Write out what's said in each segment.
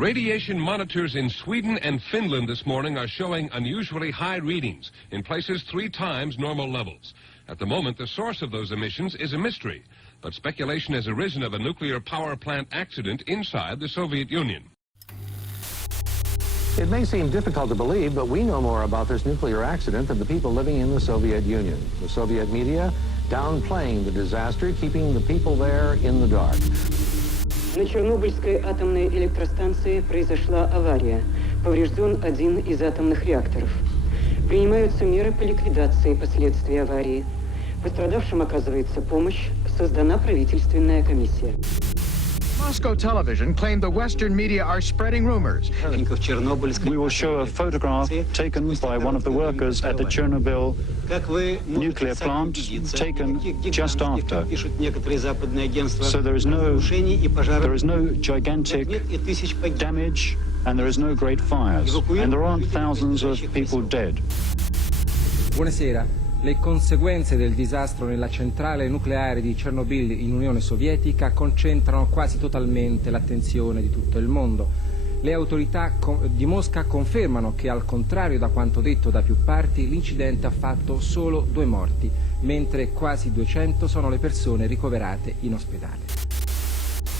Radiation monitors in Sweden and Finland this morning are showing unusually high readings, in places 3 times normal levels. At the moment, the source of those emissions is a mystery, but speculation has arisen of a nuclear power plant accident inside the Soviet Union. It may seem difficult to believe, but we know more about this nuclear accident than the people living in the Soviet Union. The Soviet media downplaying the disaster, keeping the people there in the dark. На Чернобыльской атомной электростанции произошла авария. Поврежден один из атомных реакторов. Принимаются меры по ликвидации последствий аварии. Пострадавшим оказывается помощь. Создана правительственная комиссия. Moscow television claimed the Western media are spreading rumors. We will show a photograph taken by one of the workers at the Chernobyl nuclear plant, taken just after. So there is no gigantic damage and there is no great fires. And there aren't thousands of people dead. Buonasera. Le conseguenze del disastro nella centrale nucleare di Chernobyl in Unione Sovietica concentrano quasi totalmente l'attenzione di tutto il mondo. Le autorità di Mosca confermano che, al contrario da quanto detto da più parti, l'incidente ha fatto solo 2 morti, mentre quasi 200 sono le persone ricoverate in ospedale.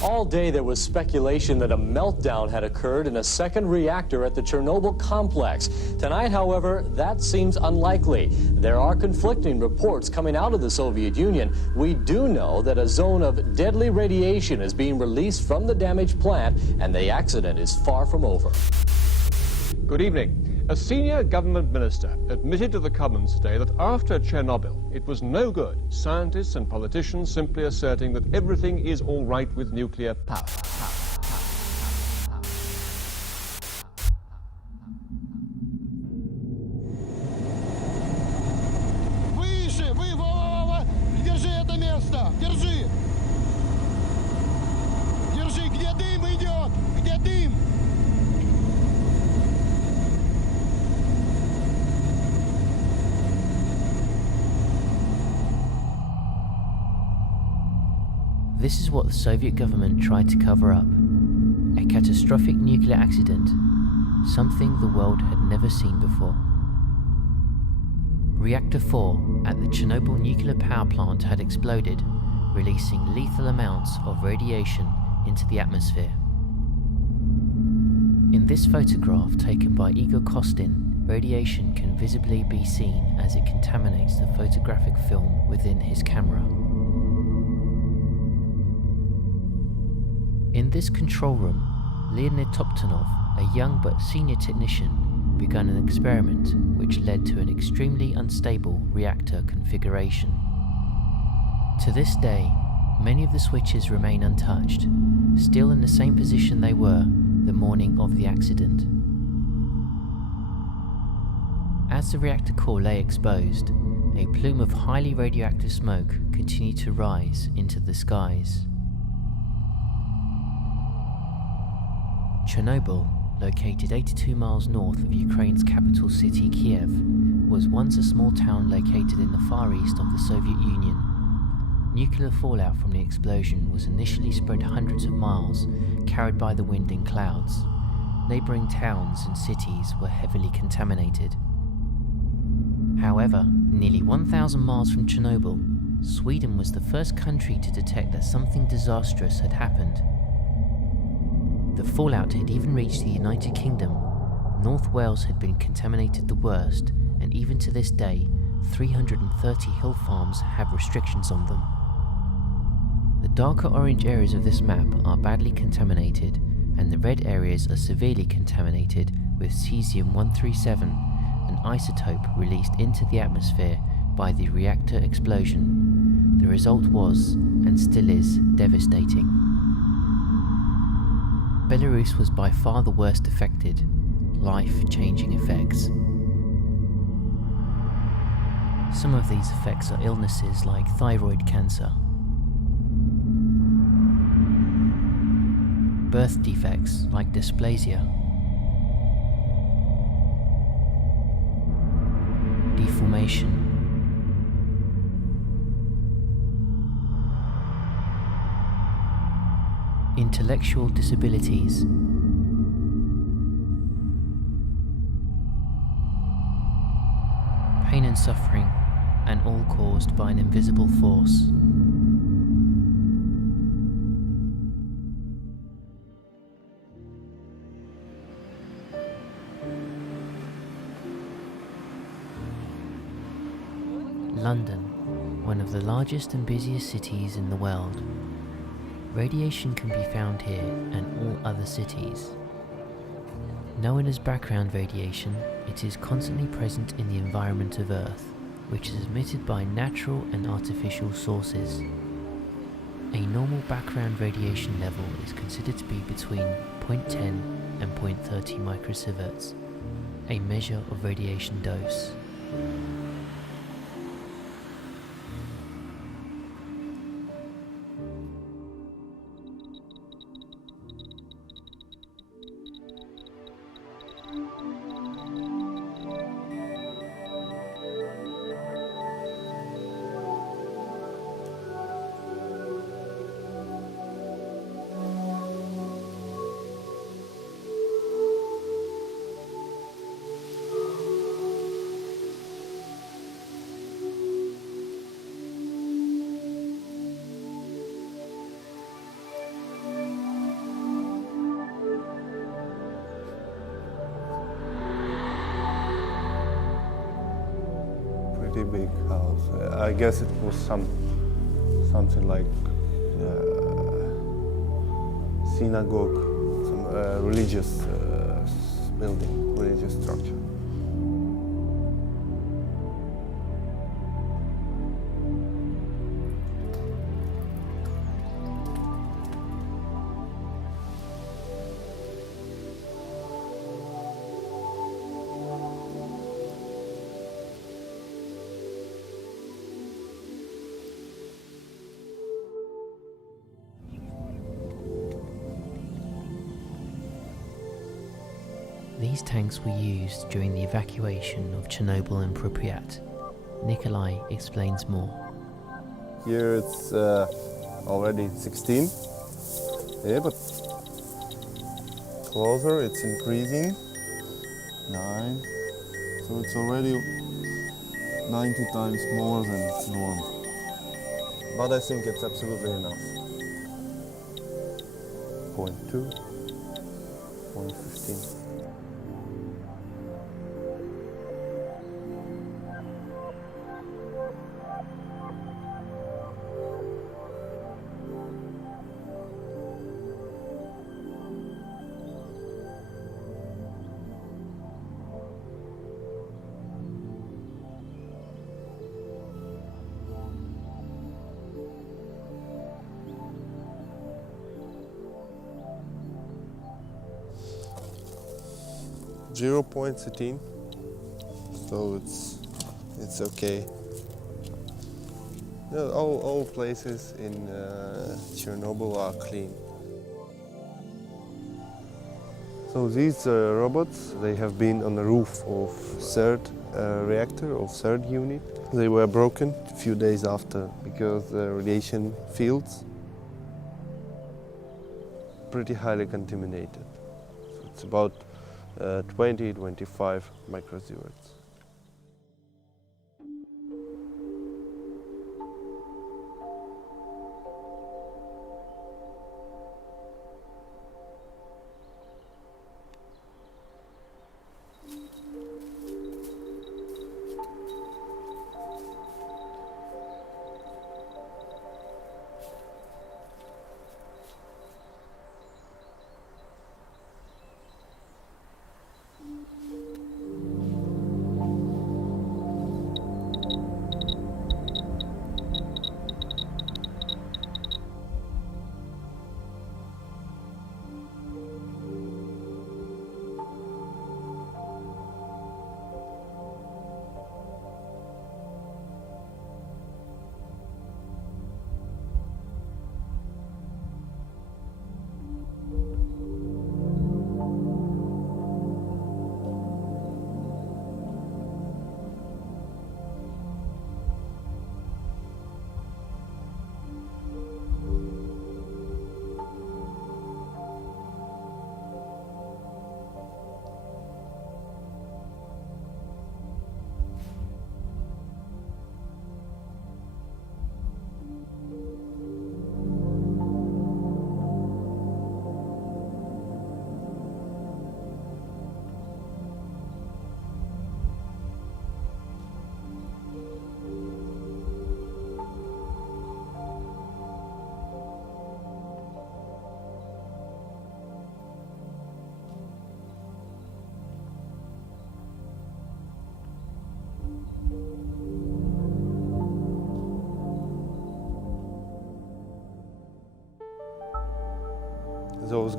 All day there was speculation that a meltdown had occurred in a second reactor at the Chernobyl complex. Tonight, however, that seems unlikely. There are conflicting reports coming out of the Soviet Union. We do know that a zone of deadly radiation is being released from the damaged plant, and the accident is far from over. Good evening. A senior government minister admitted to the Commons today that after Chernobyl, it was no good scientists and politicians simply asserting that everything is all right with nuclear power. Выше! Во! Держи это место! Держи! Держи! Где дым идет? Где дым? This is what the Soviet government tried to cover up. A catastrophic nuclear accident, something the world had never seen before. Reactor 4 at the Chernobyl nuclear power plant had exploded, releasing lethal amounts of radiation into the atmosphere. In this photograph taken by Igor Kostin, radiation can visibly be seen as it contaminates the photographic film within his camera. In this control room, Leonid Toptonov, a young but senior technician, began an experiment which led to an extremely unstable reactor configuration. To this day, many of the switches remain untouched, still in the same position they were the morning of the accident. As the reactor core lay exposed, a plume of highly radioactive smoke continued to rise into the skies. Chernobyl, located 82 miles north of Ukraine's capital city Kiev, was once a small town located in the far east of the Soviet Union. Nuclear fallout from the explosion was initially spread hundreds of miles, carried by the wind in clouds. Neighbouring towns and cities were heavily contaminated. However, nearly 1,000 miles from Chernobyl, Sweden was the first country to detect that something disastrous had happened. The fallout had even reached the United Kingdom. North Wales had been contaminated the worst, and even to this day, 330 hill farms have restrictions on them. The darker orange areas of this map are badly contaminated, and the red areas are severely contaminated with cesium-137, an isotope released into the atmosphere by the reactor explosion. The result was, and still is, devastating. Belarus was by far the worst affected, life-changing effects. Some of these effects are illnesses like thyroid cancer, birth defects like dysplasia, deformation, intellectual disabilities, pain and suffering, and all caused by an invisible force. London, one of the largest and busiest cities in the world. Radiation can be found here and all other cities. Known as background radiation, it is constantly present in the environment of Earth, which is emitted by natural and artificial sources. A normal background radiation level is considered to be between 0.10 and 0.30 microsieverts, a measure of radiation dose. Pretty big house. I guess it was something like synagogue, some religious building, religious structure. These tanks were used during the evacuation of Chernobyl and Pripyat. Nikolai explains more. Here it's already 16, yeah, but closer it's increasing, 9, so it's already 90 times more than normal. But I think it's absolutely enough. 0.2, 0.15. Zero point 13, so it's okay. Yeah, all places in Chernobyl are clean. So these robots, they have been on the roof of third reactor, of third unit. They were broken a few days after because the radiation fields pretty highly contaminated. So it's about 20-25 microsieverts.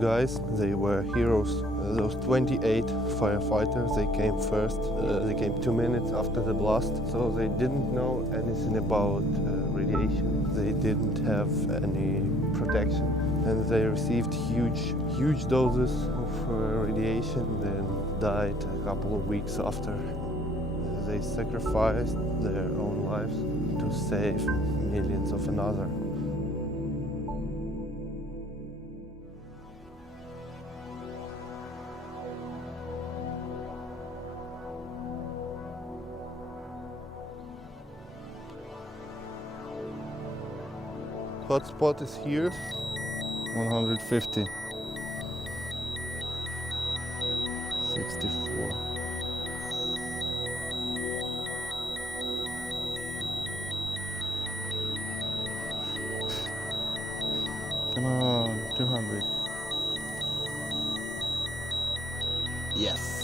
guys, they were heroes. Those 28 firefighters, they came first. They came 2 minutes after the blast, so they didn't know anything about radiation. They didn't have any protection, and they received huge doses of radiation, then died a couple of weeks after. They sacrificed their own lives to save millions of another. Hotspot is here, 150, 64. Come on, 200. Yes.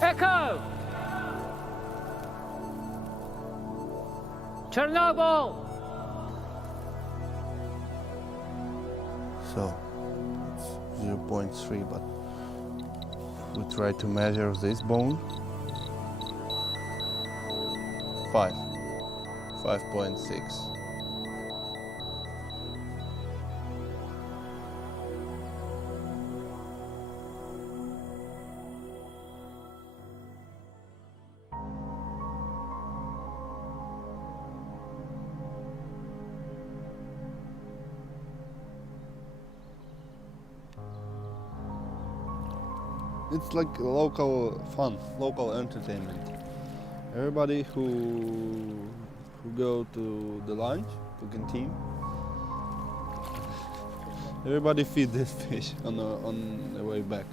Echo! Chernobyl! So, it's 0.3, but we try to measure this bone. 5.6. It's like local fun, local entertainment. Everybody who go to the lunch, to canteen, everybody feed this fish on the way back.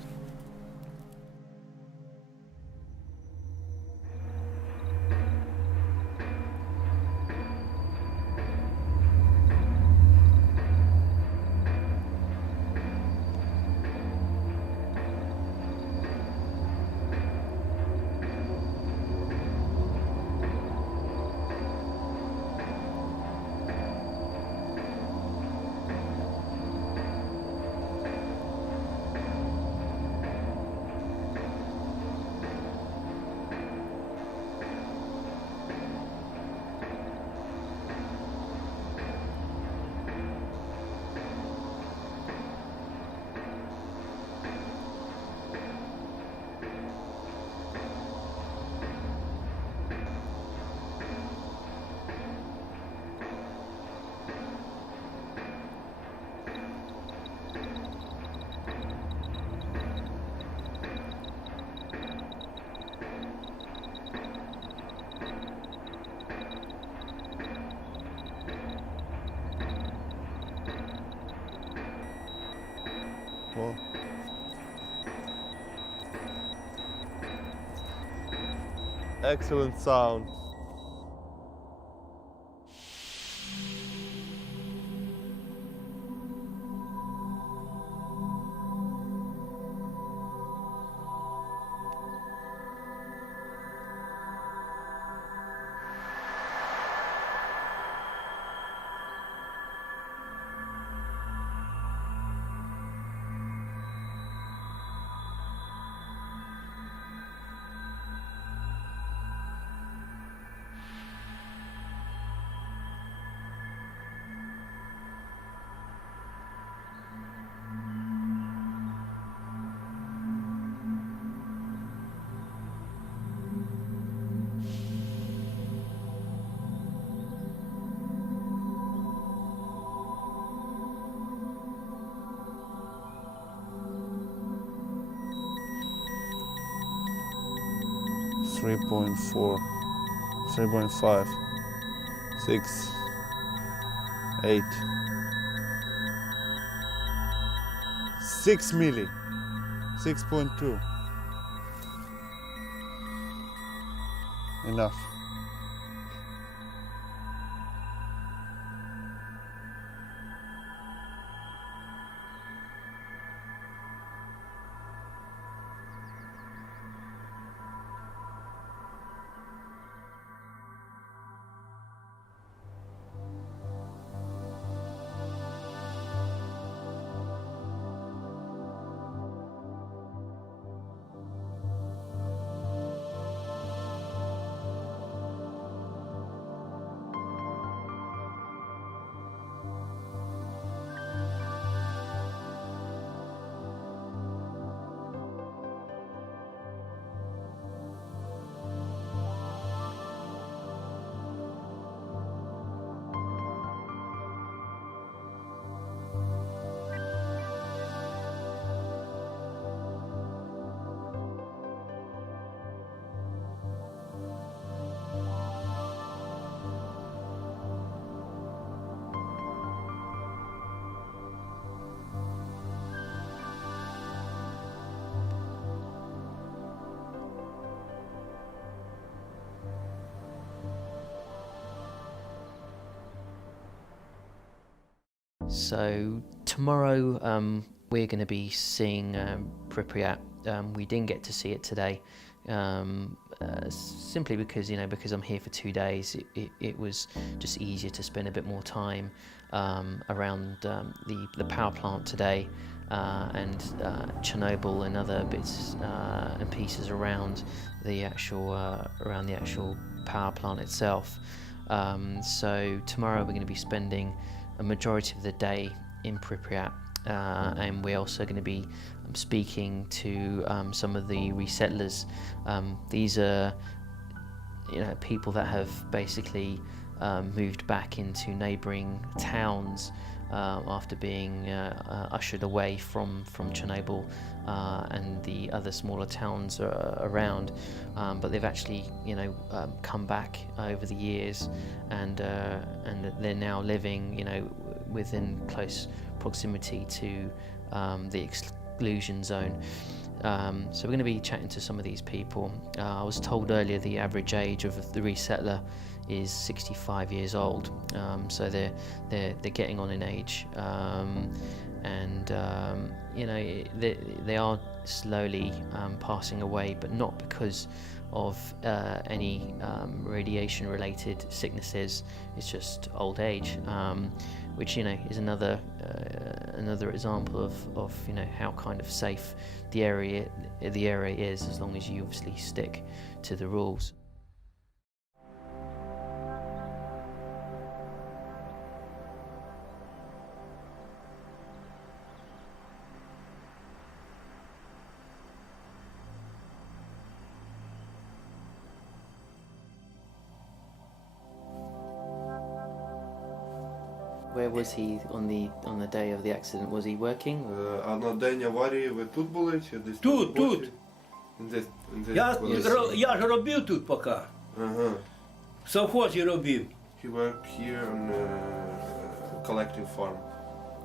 Whoa. Excellent sound. .4, 3.5, 6, 8, 6 milli, 6.2. Enough. So tomorrow we're going to be seeing Pripyat. We didn't get to see it today, simply because because I'm here for 2 days. It was just easier to spend a bit more time around the power plant today and Chernobyl and other bits and pieces around the actual power plant itself. So tomorrow we're going to be spending a majority of the day in Pripyat, and we're also going to be speaking to some of the resettlers. These are people that have basically moved back into neighbouring towns after being ushered away from Chernobyl and the other smaller towns around, but they've actually come back over the years, and they're now living within close proximity to the exclusion zone. So we're going to be chatting to some of these people. I was told earlier the average age of the resettler is 65 years old, so they're getting on in age, and they are slowly passing away, but not because of any radiation-related sicknesses. It's just old age, which is another example of how kind of safe the area is, as long as you obviously stick to the rules. Where was he on the day of the accident? Was he working? А на день аварії ви тут були чи десь? Тут. Десь Я ж робив тут поки. Ага. В совхозі робив. He worked here on collective farm.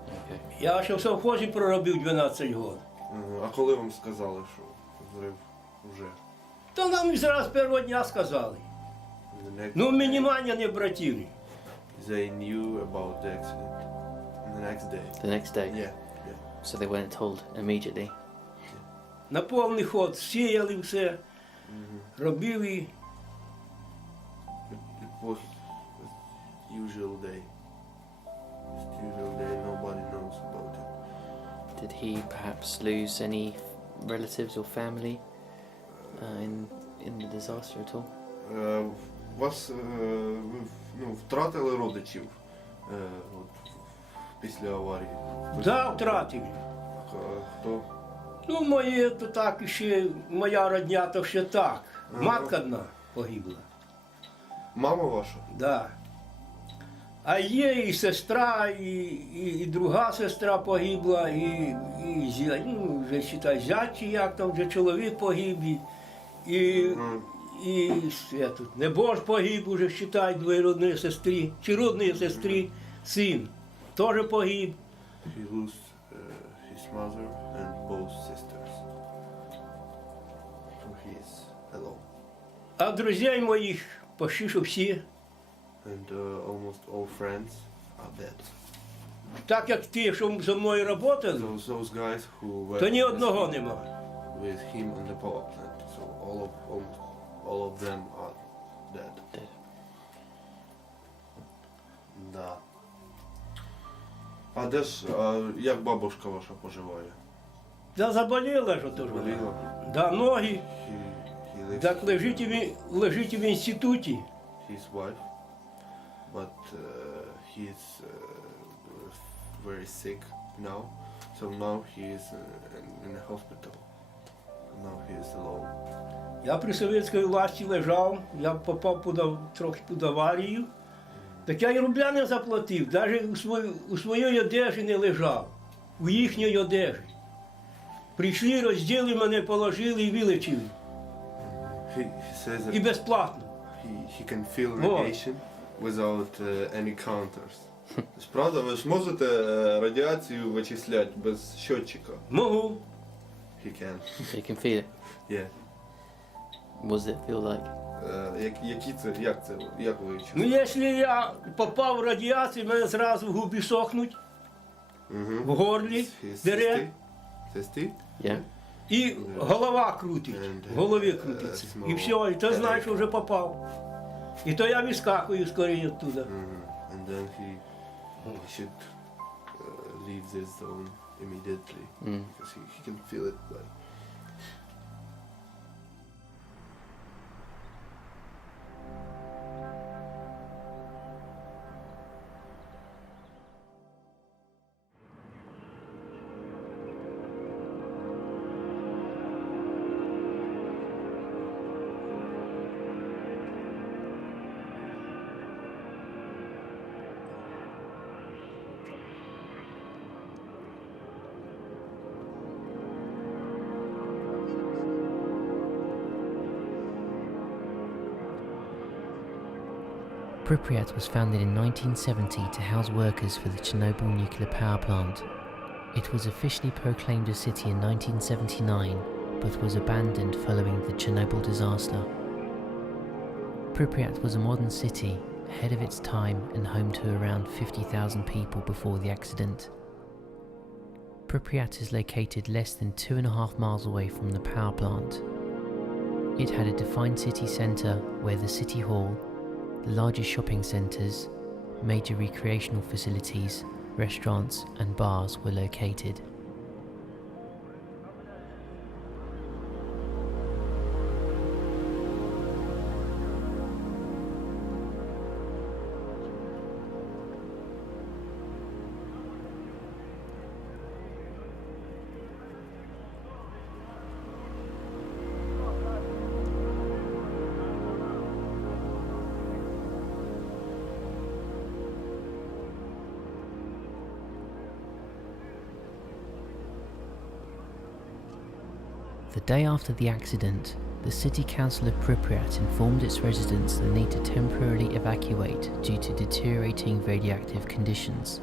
Okay. Я ще в совхозі проробив 12 років. А коли вам сказали, що зрив вже? То нам зразу з першого дня сказали. Ну, мінімально не братили. They knew about the accident the next day. The next day? Yeah. So they weren't told immediately? На повний ход сіяли все, робили. It was usual day. Just usual day, nobody knows about it. Did he perhaps lose any relatives or family in the disaster at all? Вас втратили родичів після аварії? Да, втратили. Хто? Ну, моє то так ще, моя родня то ще так. Матка одна погибла. Мама ваша? Да. А є і сестра, і друга сестра погибла, і вже считай, зять, чи як там, вже чоловік погиб, і тут небож погиб, уже считай, двоюродної сестри, чи родної сестри, син, теж погиб. He lost his mother and both sisters. So he is alone. А друзей моїх почти що всі. And almost all friends are dead. Так як ті, що зі мною працювали, So those guys who were то ні одного нема. with him on the power plant. So almost all of them are dead. Да. А де ж, як бабушка ваша поживає? Да заболіла ж ото ж. Боліла? Да, ноги. He lives Так лежить в інституті. his wife, but he's very sick now. So now he is in a hospital. Now he is alone. Я при совєтській власті лежав, я попав трохи під аварію. Так я й рубля не заплатив, навіть у своїй одежі не лежав, у їхній одежі. Прийшли, розділи мене, положили і вилечили. He says that І безплатно. he can feel radiation without any counters. Правда, ви ж можете радіацію вичисляти без щотчика? Можу. He can. You can feel it? Yeah. What does it feel like? Як ви Ну, якщо я попав в радіацію, мене зразу губи сохнуть. в горлі дере. І голова крутить, в голові крутиться. І все, і ти знаєш, що вже попав. І то я вискакую скоріше оттуда. And then he should leave this zone immediately because he can feel it. But Pripyat was founded in 1970 to house workers for the Chernobyl nuclear power plant. It was officially proclaimed a city in 1979, but was abandoned following the Chernobyl disaster. Pripyat was a modern city, ahead of its time and home to around 50,000 people before the accident. Pripyat is located less than 2.5 miles away from the power plant. It had a defined city centre where the city hall, the largest shopping centres, major recreational facilities, restaurants and bars were located. The day after the accident, the City Council of Pripyat informed its residents the need to temporarily evacuate due to deteriorating radioactive conditions.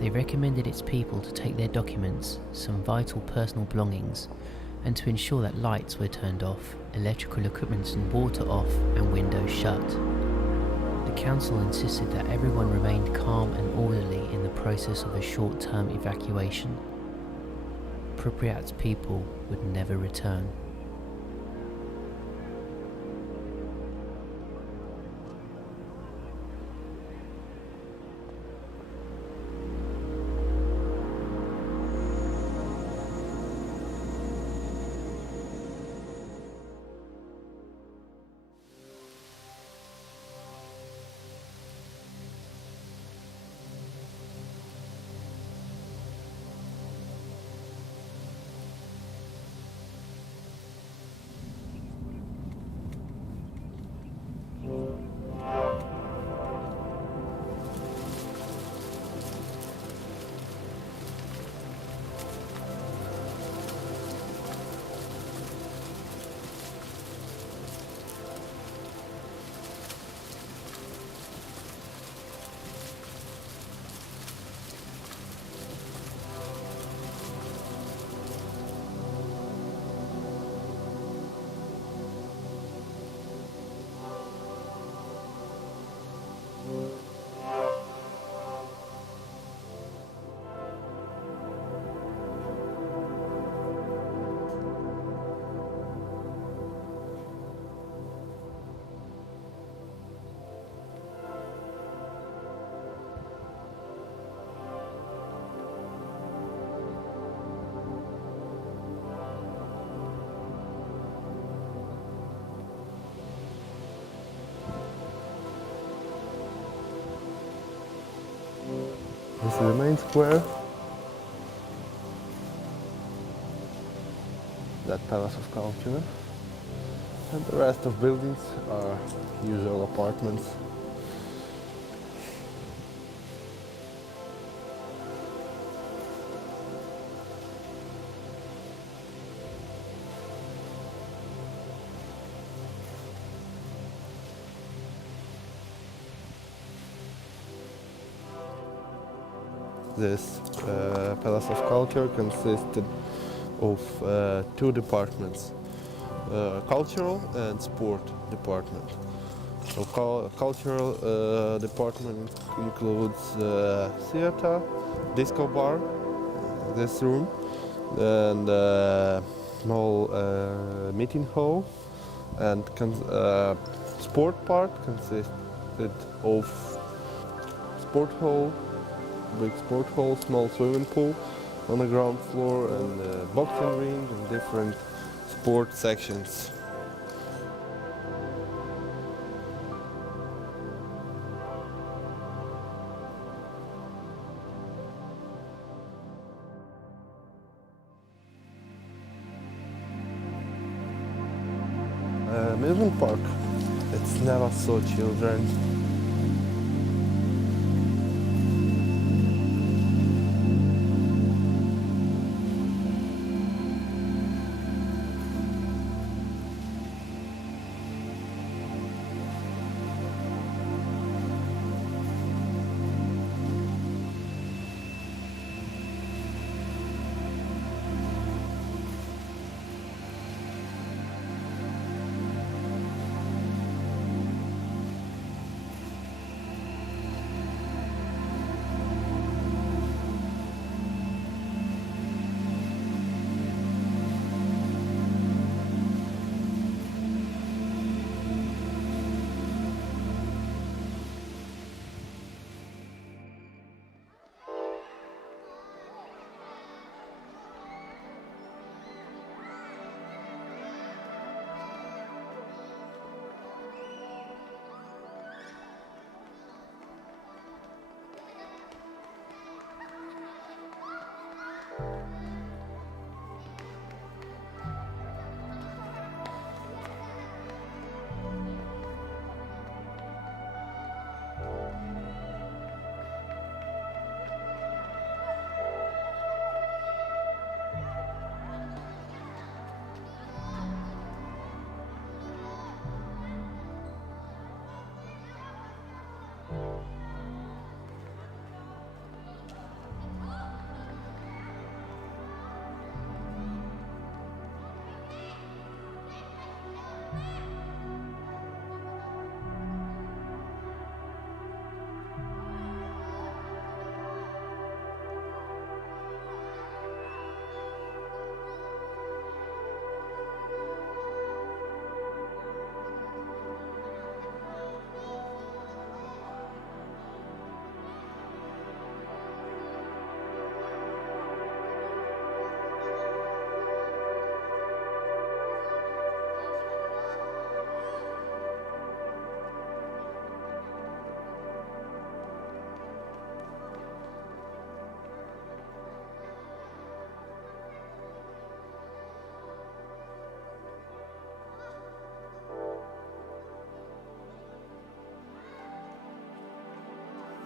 They recommended its people to take their documents, some vital personal belongings, and to ensure that lights were turned off, electrical equipment and water off, and windows shut. The council insisted that everyone remained calm and orderly in the process of a short-term evacuation. Pripyat's people would never return. This is the main square. That Palace of Culture. And the rest of buildings are usual apartments. This Palace of Culture consisted of two departments, cultural and sport department. So cultural department includes theater, disco bar, this room, and small meeting hall, and sport part consisted of sport hall, big sport hall, small swimming pool on the ground floor, and boxing ring and different sport sections. Amusement park. It's never saw children.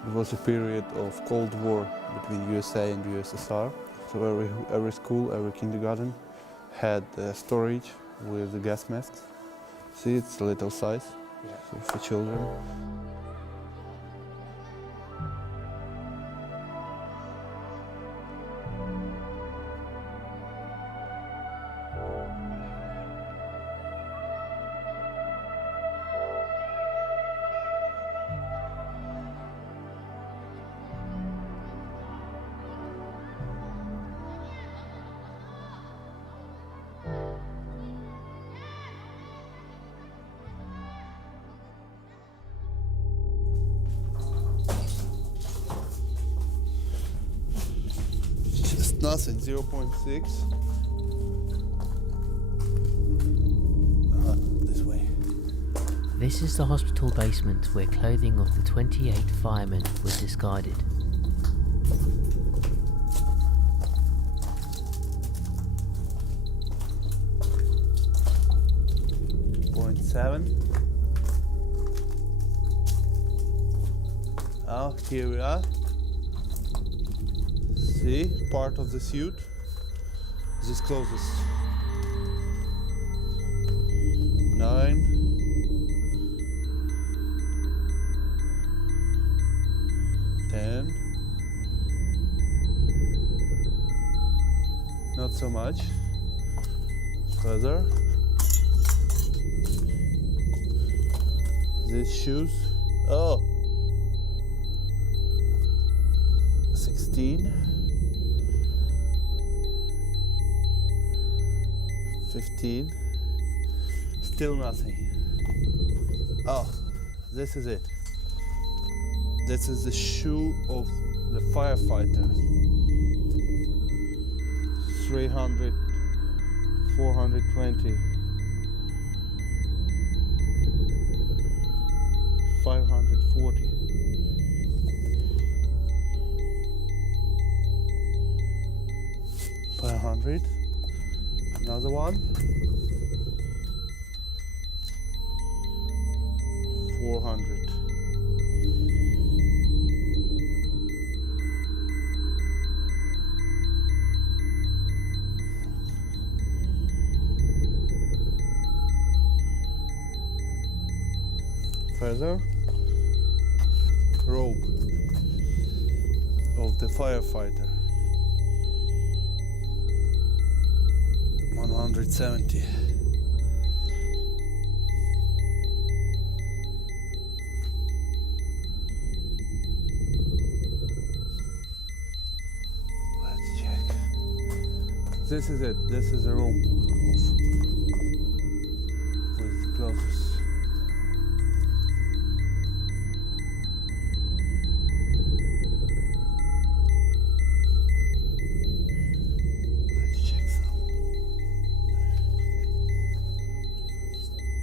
It was a period of Cold War between USA and USSR. So every school, every kindergarten had storage with the gas masks. See, it's a little size for children. Nothing, 0.6. This way. This is the hospital basement where clothing of the 28 firemen was discarded. Oh, here we are. See, part of the suit. This is closest. 9. 10. Not so much. Further. These shoes. Oh. 16. 15. Still nothing. Oh, this is it. This is the shoe of the firefighter. 300, 420, 540. 500. Another one. 400. Further, robe of the firefighter. 170. Let's check. This is it. This is the room with the clothes. Let's check some.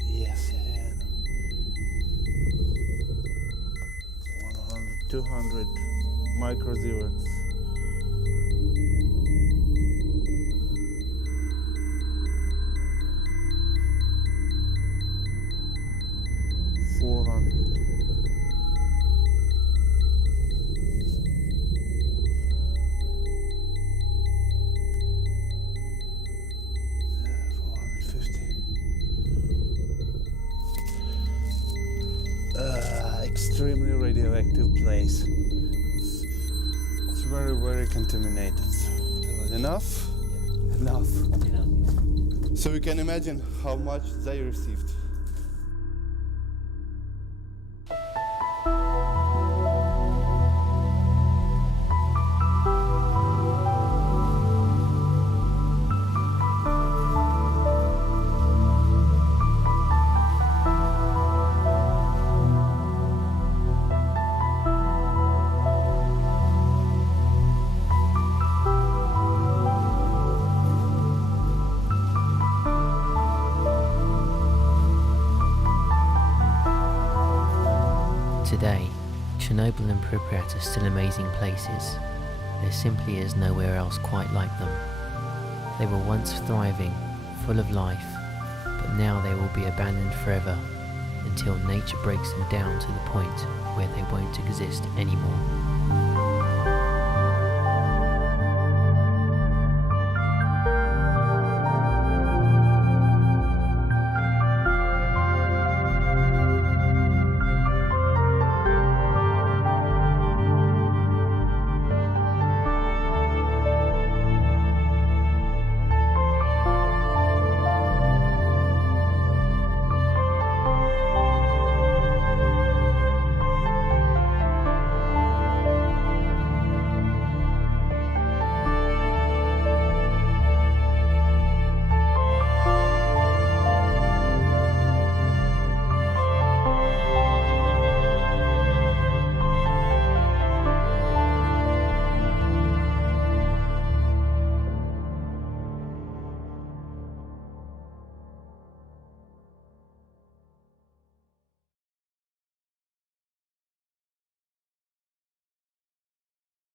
Yes, 100, 200 microsieverts. 400. 450. Extremely radioactive place. It's very, very contaminated. Enough? Enough. So you can imagine how much they received. Today, Chernobyl and Pripyat are still amazing places. There simply is nowhere else quite like them. They were once thriving, full of life, but now they will be abandoned forever until nature breaks them down to the point where they won't exist anymore.